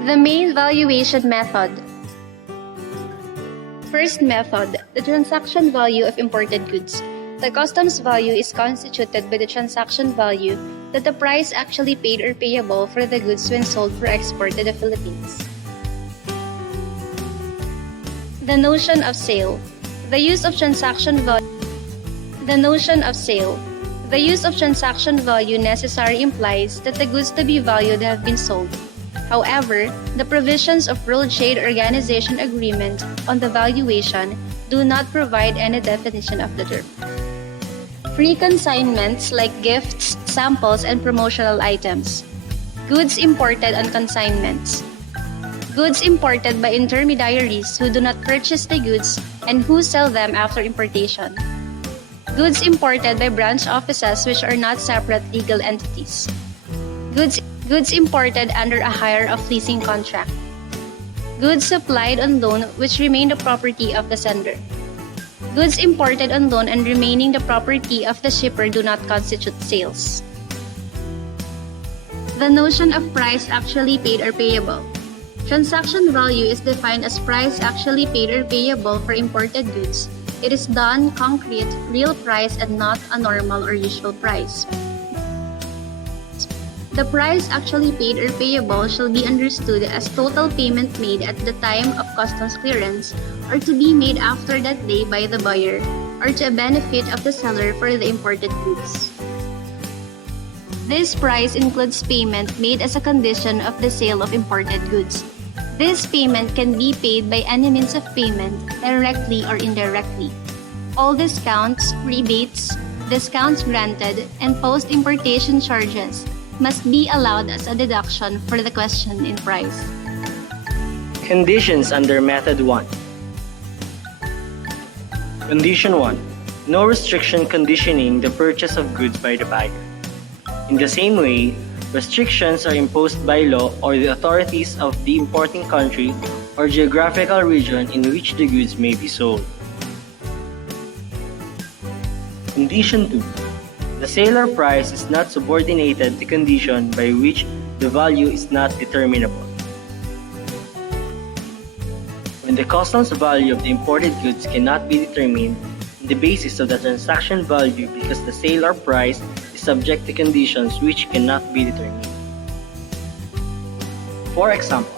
The main valuation method. First method, the transaction value of imported goods. The customs value is constituted by the transaction value that the price actually paid or payable for the goods when sold for export to the Philippines. The notion of sale. The use of transaction value. The notion of sale. The use of transaction value necessarily implies that the goods to be valued have been sold. However, the provisions of World Trade Organization Agreement on the valuation do not provide any definition of the term. Free consignments like gifts, samples, and promotional items. Goods imported on consignments. Goods imported by intermediaries who do not purchase the goods and who sell them after importation. Goods imported by branch offices which are not separate legal entities. Goods imported under a hire of leasing contract. Goods supplied on loan which remain the property of the sender. Goods imported on loan and remaining the property of the shipper do not constitute sales. The notion of price actually paid or payable. Transaction value is defined as price actually paid or payable for imported goods. It is done concrete, real price, and not a normal or usual price. The price actually paid or payable shall be understood as total payment made at the time of customs clearance or to be made after that day by the buyer or to a benefit of the seller for the imported goods. This price includes payment made as a condition of the sale of imported goods. This payment can be paid by any means of payment, directly or indirectly. All discounts, rebates, discounts granted, and post-importation charges must be allowed as a deduction for the question in price. Conditions under Method 1. Condition 1. No restriction conditioning the purchase of goods by the buyer. In the same way, restrictions are imposed by law or the authorities of the importing country or geographical region in which the goods may be sold. Condition 2. The seller price is not subordinated to condition by which the value is not determinable. When the customs value of the imported goods cannot be determined on the basis of the transaction value because the seller price is subject to conditions which cannot be determined. For example,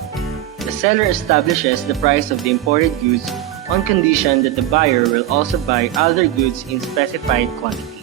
the seller establishes the price of the imported goods on condition that the buyer will also buy other goods in specified quantity.